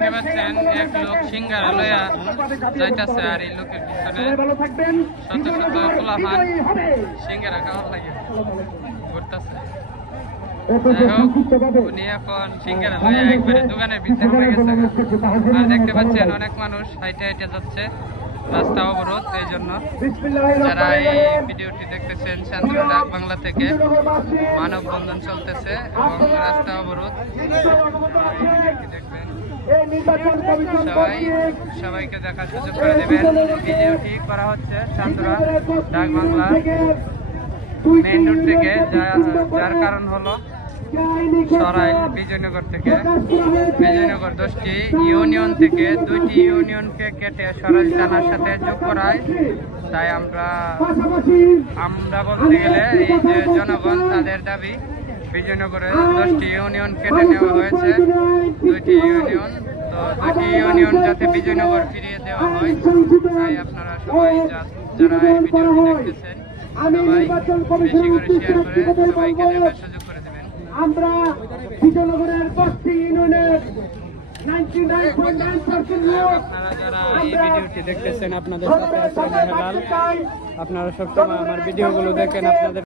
পাচ্ছেন এক লোক সিঙ্গারা লইয়া যাইতাছে আর এই লোকের পিছনে শত শত পোলাপান সিঙ্গারা খাওয়ার লাগে ঘুরতেছে। যাই হোক, উনি এখন সিঙ্গারা লইয়া একবারে দোকানের ভিতরে হয়ে গেছে। আর দেখতে পাচ্ছেন অনেক মানুষ হাইটে হাইটে যাচ্ছে, রাস্তা অবরোধ। এই জন্য যারা এই ভিডিওটি দেখতেছেন শান্তি ডাক বাংলা থেকে, মানববন্ধন চলতেছে এবং রাস্তা অবরোধ দেখবেন। সবাইকে দেখার সুযোগ করে দেবেন। ভিডিওটি করা হচ্ছে চান্দুরা ডাক বাংলা মেইন রোড থেকে, যার কারণ হলো সরাইল বিজয়নগর থেকে। বিজয়নগর 10টি ইউনিয়ন থেকে 2টি ইউনিয়নকে কেটে সরাইল থানার সাথে যোগ করায়। তাই আমরা বলতে গেলে এই যে জনগণ, তাদের দাবি বিজয়নগরে 10টি ইউনিয়ন কেটে নেওয়া হয়েছে, 2টি ইউনিয়ন। তো 2টি ইউনিয়ন যাতে বিজয়নগর ফিরিয়ে দেওয়া হয়, তাই আপনারা সবাই যারা এই ভিডিওটি দেখতেছেন সবাই বেশি করে শেয়ার করে সবাইকে দেখার সুযোগ করে দেবেন। আমরা বিজয়নগরের 10টি ইউনিয়নের 99.9% লোক, আপনারা যারা এই ভিডিওটি দেখতেছেন আপনাদের সাথে আছেন হেলাল। আপনারা সবসময় আমার ভিডিওগুলো দেখেন, আপনাদের